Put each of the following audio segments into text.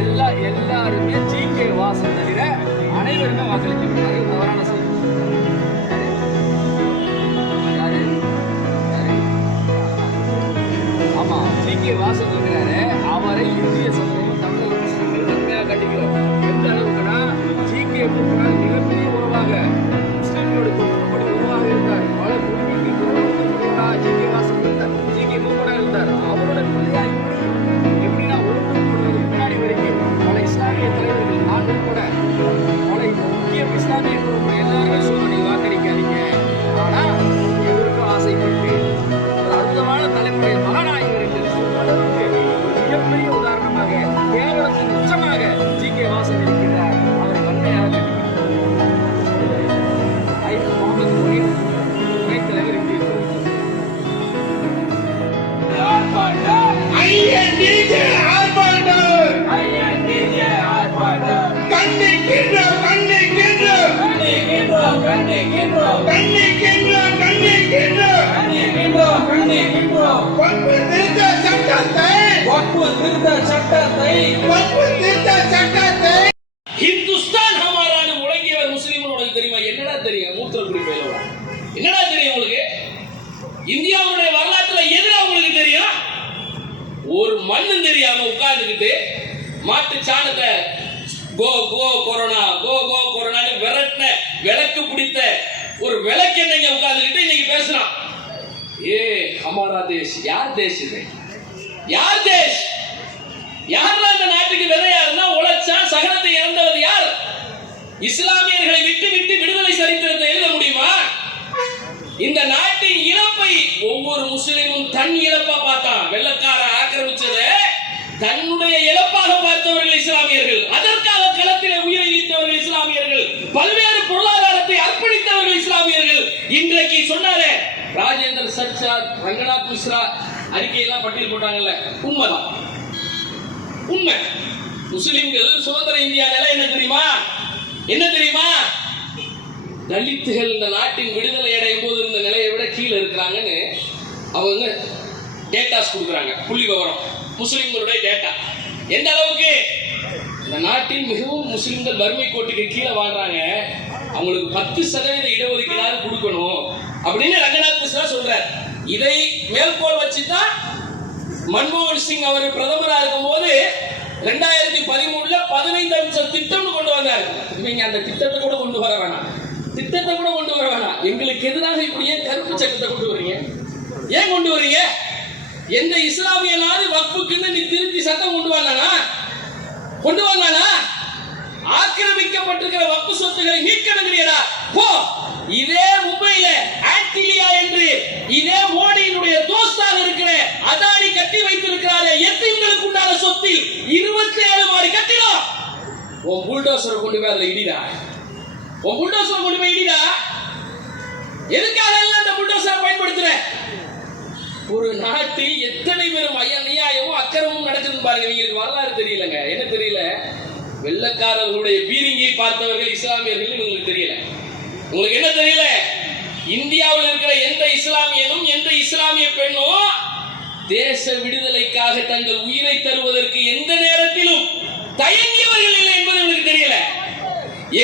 எல்லா எல்லாருமே ஜிகே வாசன் தவிர அனைவருமே வாக்களிக்கிறாங்க தவறான செய்தி ஆமா ஜிகே வாசன் இருக்கிறாரு. அவரை இந்திய சமூகம் தமிழக கண்டிக்கிறோம் எந்த அளவுக்குன்னா ஜிகே மிகப்பெரிய தொற்றுப்படி உருவாக இருந்தார். பல குடிமைக்கு ஜிகே வாசன் இருந்தார். ஜிகே இருந்தார். அவரோட பிள்ளையா எப்படின்னா ஒழுங்குமுறைக்கு முன்னாடி வரைக்கும் பல இஸ்லாமிய தலைவர்கள் நாங்கள் கூட பல முக்கிய இஸ்லாமிய குழுக்கள் எல்லாரும் வக்பு திருத்த சட்டத்தை முழங்கியவர் முஸ்லீம் உனக்கு தெரியுமா? என்னடா தெரியும்? மூத்திர குடிப்பையில என்னடா தெரியும் உங்களுக்கு? இந்தியாவுடைய வரலாற்றுல எதுடா உங்களுக்கு தெரியும்? ஒரு மண்ணும் தெரியாம உட்கார்ந்துக்கிட்டு மாட்டு சாணத்தை கோ கோ கொரோனா கோ கோ கொரோனான்னு விரட்டின விளக்கு பிடித்த ஒரு விளக்கெண்ணெங்க உட்கார்ந்துக்கிட்டு இன்னைக்கு பேசுறான். ஏ ஹமாரா தேஷ் யார் தேஷ் இது? யார் தேஷ்? யாரெல்லாம் இந்த நாட்டுக்கு விதையாருன்னா உழைச்சா சகனத்தை இறந்தவர் யார்? இஸ்லாமியர்களை விட்டு விட்டு விடுதலை சரித்திரத்தை எழுத முடியுமா? இந்த நாட்டின் இழப்பை ஒவ்வொரு முஸ்லிமும் தன் இழப்பா பார்த்தான் வெள்ளக்கார ஆக்கிரமிச்சதை தன்னுடைய இழப்பாக பார்த்தவர்கள் இஸ்லாமியர்கள் அதற்காக களத்தில் உயிரை ஈர்த்தவர்கள் இஸ்லாமியர்கள் பல்வேறு பொருளாதாரத்தை அர்ப்பணித்தவர்கள் இஸ்லாமியர்கள். இன்றைக்கு சொன்னாரே ராஜேந்திர சச்சார் ரங்கநாத் மிஸ்ரா அறிக்கையெல்லாம் பட்டியல் போட்டாங்கல்ல உண்மைதான். உண்மை. முஸ்லிம்கள் சுதந்திர இந்தியா நிலை என்ன தெரியுமா? என்ன தெரியுமா? தலித்துகள் இந்த நாட்டின் விடுதலை அடையும் போது இருந்த நிலையை விட கீழே இருக்கிறாங்கன்னு அவங்க டேட்டாஸ் கொடுக்குறாங்க. புள்ளி விவரம் முஸ்லிம்களுடைய டேட்டா எந்த அளவுக்கு? இந்த நாட்டில் மிகவும் முஸ்லிம்கள் வறுமை கோட்டுக்கு கீழே வாழ்றாங்க. அவங்களுக்கு பத்து சதவீத இடஒதுக்கீடாவது கொடுக்கணும் அப்படின்னு ரங்கநாத் மிஸ்ரா சொல்றார். இதை மேற்கோள் வச்சு தான் மன்மோகன் சிங் அவர் பிரதமரா இருக்கும்போது ரெண்டாயிரத்தி பதிமூணுல பதினைந்து அம்சம் திட்டம்னு கொண்டு வந்தார். நீங்க அந்த திட்டத்தை கூட கொண்டு வர வேணாம். திட்டத்தை கூட கொண்டு வர வேணாம். எங்களுக்கு எதிராக இப்படி ஏன் கருப்பு சட்டத்தை கொண்டு வரீங்க ஏன் கொண்டு வரீங்க எந்த இஸ்லாமியனாவது வக்புக்குன்னு நீ திருத்தி சட்டம் கொண்டு வந்தானா? கொண்டு வந்தானா? ஆக்கிரமிக்கப்பட்டிருக்கிற வக்பு சொத்துக்களை மீட்கணுங்கிறீரா போ இதே மும்பையில உன் புல்டோசரை கொண்டு போய் அதில் இடிடா. உன் புல்டோசரை கொண்டு போய் இடிடா. எதுக்காக எல்லாம் இந்த புல்டோசரை பயன்படுத்துற? ஒரு நாட்டில் எத்தனை பேரும் அநியாயமும் அக்கிரமும் நடக்குதுன்னு பாருங்க. இவங்களுக்கு வரலாறு தெரியலங்க. என்ன தெரியல? வெள்ளக்காரர்களுடைய பீரிங்கை பார்த்தவர்கள் இஸ்லாமியர்கள் உங்களுக்கு தெரியல. உங்களுக்கு என்ன தெரியல? இந்தியாவில் இருக்கிற எந்த இஸ்லாமியனும் எந்த இஸ்லாமிய பெண்ணும் தேச விடுதலைக்காக தங்கள் உயிரை தருவதற்கு எந்த நேரத்திலும் தயங்கியவர்கள் இல்லை என்பது உங்களுக்கு தெரியல.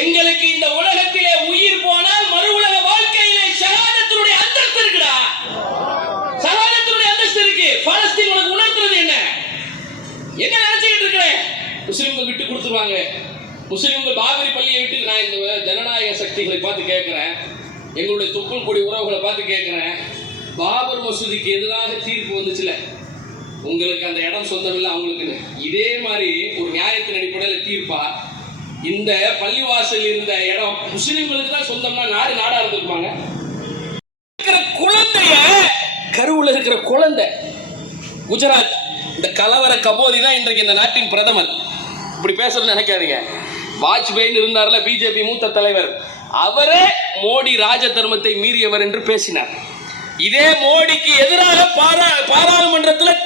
எங்களுக்கு இந்த உலகத்திலே உயிர் போனால் மறு உலக வாழ்க்கையிலே ஷஹாதத்தினுடைய அந்தஸ்து இருக்குடா. சகாதத்தினுடைய அந்தஸ்து இருக்கு. பாலஸ்தீன் உனக்கு உணர்த்துறது என்ன? என்ன நினைச்சுக்கிட்டு இருக்கிற? முஸ்லிம்கள் விட்டு கொடுத்துருவாங்க. முஸ்லிம்கள் பாபரி பள்ளியை விட்டு நான் இந்த ஜனநாயக சக்திகளை பார்த்து கேட்கிறேன். எங்களுடைய துப்புல் கொடி உறவுகளை பார்த்து கேட்கிறேன். பாபர் மசூதிக்கு எதிராக தீர்ப்பு வந்துச்சுல. உங்களுக்கு அந்த இடம் சொந்தம் இல்லை அவங்களுக்குன்னு. இதே மாதிரி ஒரு நியாயத்தின் அடிப்படையில் தீர்ப்பா? இந்த பள்ளிவாசல் இருந்த இடம் முஸ்லிம்களுக்கு தான் சொந்தம்னா நாடு நாடா இருந்திருப்பாங்க இருக்கிற குழந்தைய கருவுல இருக்கிற குழந்தை. குஜராத் இந்த கலவர கபோதி தான் இன்றைக்கு இந்த நாட்டின் பிரதமர். இப்படி பேசுறது நினைக்காதீங்க. வாஜ்பாயின்னு இருந்தார்ல பிஜேபி மூத்த தலைவர். அவரே மோடி ராஜ தர்மத்தை மீறியவர் என்று பேசினார். இதே மோடிக்கு எதிராக பாரா பாராளுமன்றத்தில்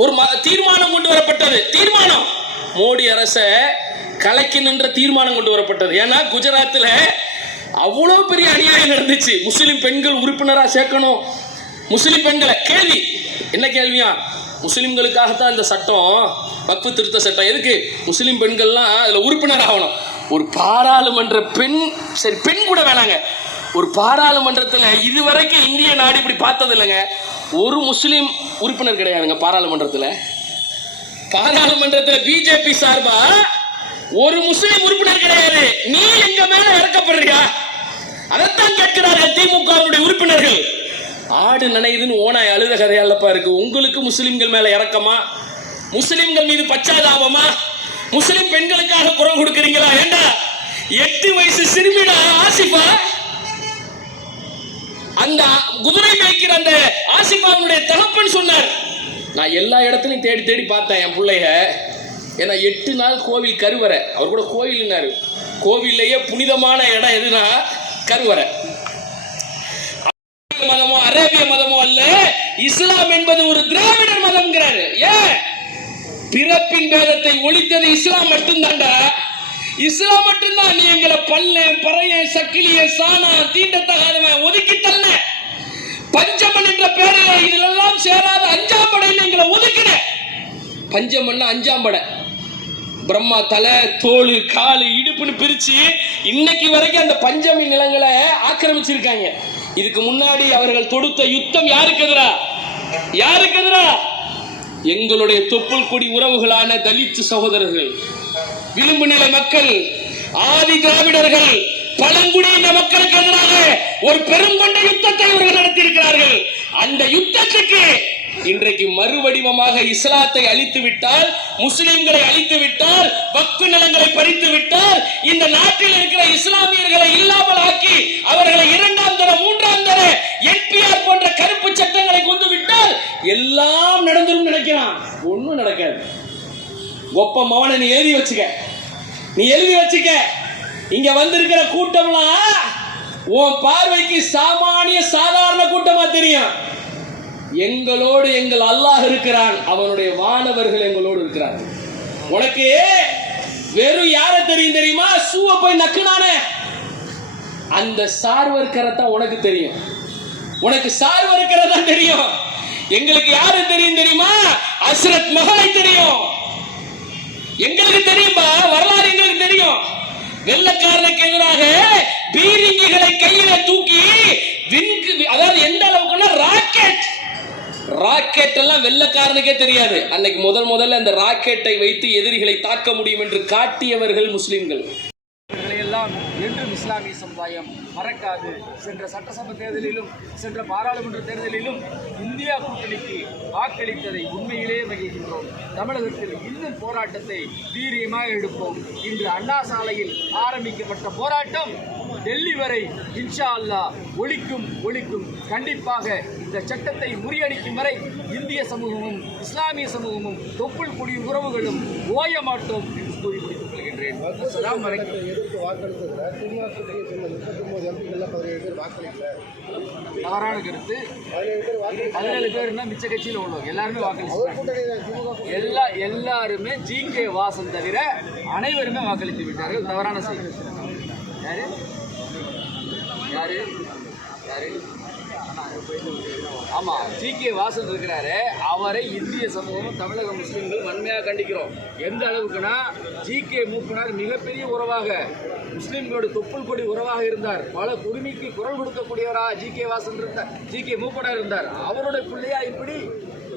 ஒரு தீர்மானம் கொண்டு வரப்பட்டது. தீர்மானம். மோடி அரச கலைக்கு நின்ற தீர்மானம் கொண்டு வரப்பட்டது. ஏன்னா குஜராத்தில் அவ்வளோ பெரிய அநியாயம் நடந்துச்சு. முஸ்லிம் பெண்கள் உறுப்பினரா சேர்க்கணும். முஸ்லிம் பெண்களை கேள்வி. என்ன கேள்வியா? முஸ்லிம்களுக்காகத்தான் இந்த சட்டம் வக்ஃபு திருத்த சட்டம். எதுக்கு? முஸ்லிம் பெண்கள்லாம் அதில் உறுப்பினர் ஆகணும். ஒரு பாராளுமன்ற பெண் சரி பெண் கூட வேணாங்க. ஒரு பாராளுமன்றத்தில் இதுவரைக்கும் இந்திய நாடு இப்படி பார்த்தது இல்லைங்க ஒரு முஸ்லீம் உறுப்பினர் கிடையாதுங்க பாராளுமன்றத்தில். பாராளுமன்றத்தில் பிஜேபி சார்பா ஒரு முஸ்லீம் உறுப்பினர் கிடையாது. நீ எங்க மேல இறக்கப்படுறியா? அதைத்தான் கேட்கிறார்கள் திமுகவுடைய உறுப்பினர்கள். ஆடு நனையுதுன்னு ஓனாய் அழுத கதையாலப்பா இருக்கு. உங்களுக்கு முஸ்லிம்கள் மேல இறக்கமா? முஸ்லிம்கள் மீது பச்சாதாபமா? முஸ்லிம் பெண்களுக்காக குரல் கொடுக்குறீங்களா? ஏண்டா? எட்டு வயசு சிறுமிடா ஆசிஃபா? அந்த குதிரை மேய்க்கிற அந்த ஆசிஃபாவுடைய தகப்பன் சொன்னார் நான் எல்லா இடத்துலையும் தேடி தேடி பார்த்தேன் என் பிள்ளைய. ஏன்னா எட்டு நாள் கோவில் கருவறை. அவர் கூட கோவில்னாரு கோவில்லையே புனிதமான இடம் எதுனா கருவறை. மதமோ அரேபிய மதமோ அல்ல இஸ்லாம் என்பது ஒரு திராவிடர் மதம்ங்கிறாரு. ஏன்? பிறப்பின் பேதத்தை ஒழித்தது இஸ்லாம் மட்டும்தான்டா. இஸ்லாம் மட்டும்தான் நீ எங்களை பல்லேன் பறையன் சக்கிலிய சாணா தீண்டத்தகாதவன் ஒதுக்கி தள்ள பஞ்சமன் என்ற பேரில் இதெல்லாம் சேராத அஞ்சாம் படையில் எங்களை ஒதுக்கின பஞ்சமன்னா அஞ்சாம் படை பிரம்மா தலை தோல் காலு இடுப்புன்னு பிரிச்சு இன்னைக்கு வரைக்கும் அந்த பஞ்சமி நிலங்களை ஆக்கிரமிச்சிருக்காங்க. இதுக்கு முன்னாடி அவர்கள் தொடுத்த யுத்தம் யாருக்கு எதிரா? யாருக்கு எதிரா? எங்களுடைய தொப்புள் கொடி உறவுகளான தலித்து சகோதரர்கள் விளிம்பு நிலை மக்கள் ஆதி திராவிடர்கள் பழங்குடியின மக்களுக்கு எதிராக ஒரு பெருங்கொண்ட யுத்தத்தை இவர்கள் நடத்தியிருக்கிறார்கள். அந்த யுத்தத்துக்கு இன்றைக்கு மறுவடிவமாக இஸ்லாத்தை அழித்து விட்டால் முஸ்லிம்களை அழித்து விட்டால் வக்கு நிலங்களை பறித்து விட்டால் இந்த நாட்டில் இருக்கிற இஸ்லாமியர்களை இல்லாமல் ஆக்கி அவர்களை இரண்டாம் தர மூன்றாம் தர என்பிஆர் போன்ற கருப்பு சட்டங்களை கொண்டு விட்டால் எல்லாம் நடந்துரும் நினைக்கிறான் ஒண்ணும் நடக்காது. ஒப்ப மவனை நீ எழுதி வச்சுக்க. நீ எழுதி வச்சுக்க. இங்க வந்திருக்கிற கூட்டம்லாம் உன் பார்வைக்கு சாமானிய சாதாரண கூட்டமா தெரியும். எங்களோடு எங்கள் அல்லாஹ் இருக்கிறான். அவனுடைய வானவர்கள் எங்களோடு இருக்கிறார் உனக்கு வெறும் யார தெரியும் தெரியுமா? சூவை போய் நக்குனானே. அந்த சார்வர்க்கரை தான் உனக்கு தெரியும். உனக்கு சார்வர்க்கரை தான் தெரியும். எங்களுக்கு யாரு தெரியும் தெரியுமா? அஸ்ரத் மகளை தெரியும். எங்களுக்கு தெரியுமா வரலாறு எங்களுக்கு தெரியும். வெள்ளக்காரனுக்கு எதிராக பீரிங்கிகளை கையில தூக்கி விண்கு அதாவது எந்த அளவுக்குன்னா ராக்கெட். ராக்கெட் எல்லாம் வெள்ளக்காரனுக்கே தெரியாது. அன்னைக்கு முதல் முதல்ல அந்த ராக்கெட்டை வைத்து எதிரிகளை தாக்க முடியும் என்று காட்டியவர்கள் முஸ்லிம்கள். இவர்களையெல்லாம் என்றும் இஸ்லாமிய சமுதாயம் மறக்காது. சென்ற சட்டசபை தேர்தலிலும் சென்ற பாராளுமன்ற தேர்தலிலும் இந்தியா கூட்டணிக்கு வாக்களித்ததை உண்மையிலே மகிழ்கின்றோம். தமிழகத்தில் இன்னும் போராட்டத்தை வீரியமாக எடுப்போம். இன்று அண்ணா சாலையில் ஆரம்பிக்கப்பட்ட போராட்டம் டெல்லி வரை இன்ஷா அல்லாஹ் ஒழிக்கும் ஒழிக்கும். கண்டிப்பாக இந்த சட்டத்தை முறியடிக்கும் வரை இந்திய சமூகமும் இஸ்லாமிய சமூகமும் தொப்புள் குடி உறவுகளும் ஓய மாட்டோம் கூறி முடித்துக் கொள்கின்றேன். எதிர்த்து வாக்களித்ததுல பதினேழு பேர் வாக்களிக்கல. தவறான கருத்து. பதினேழு பேர் வாக்களி பதினேழு பேர்னா மிச்ச கட்சியில் உள்ளவங்க. எல்லாருமே வாக்களிச்சு எல்லா எல்லாருமே ஜி கே வாசன் தவிர அனைவருமே வாக்களித்து விட்டார்கள். தவறான செய்தி. யாரு? யாரு? யாரு? ஆமா ஜி கே வாசன் இருக்கிறாரு. அவரை இந்திய சமூகமும் தமிழக முஸ்லீம்கள் வன்மையாக கண்டிக்கிறோம். எந்த அளவுக்குன்னா ஜி கே மூப்பினார் மிகப்பெரிய உறவாக முஸ்லீம்களோட தொப்புள் கொடி உறவாக இருந்தார். பல குடிமைக்கு குரல் கொடுக்கக்கூடியவராக ஜி கே வாசன் இருந்தார். ஜி கே மூப்பனார் இருந்தார். அவருடைய பிள்ளையா இப்படி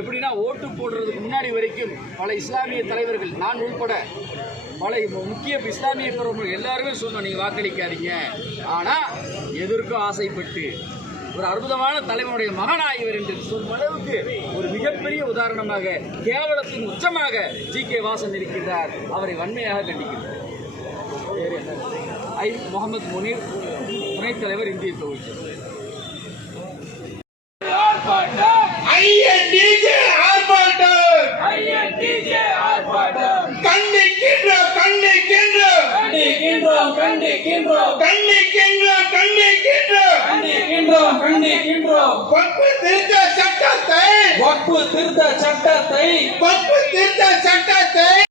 எப்படின்னா ஓட்டு போடுறதுக்கு முன்னாடி வரைக்கும் பல இஸ்லாமிய தலைவர்கள் நான் உள்பட பல முக்கிய இஸ்லாமிய பிரமுகர்கள் எல்லாருமே சொன்னோம் நீங்கள் வாக்களிக்காதீங்க. ஆனால் எதற்கும் ஆசைப்பட்டு ஒரு அற்புதமான தலைவனுடைய மகனா இவர் என்று சொல்லும் அளவுக்கு ஒரு மிகப்பெரிய உதாரணமாக கேவலத்தின் உச்சமாக ஜி கே வாசன் இருக்கின்றார் அவரை வன்மையாக கண்டிக்கின்றார்? ஐ. முகமது முனீர் துணைத் தலைவர் இந்திய தொகுதி. கண்டிக்கின்றோம் கண்டிக்கின்றோம். கண்டிக்கின்றோம் கண்டிக்கின்றோம். கண்டிக்கின்றோம் கண்டிக்கின்றோம் வக்பு திருத்த சட்டத்தை. வக்பு திருத்த சட்டத்தை. வக்பு திருத்த சட்டத்தை.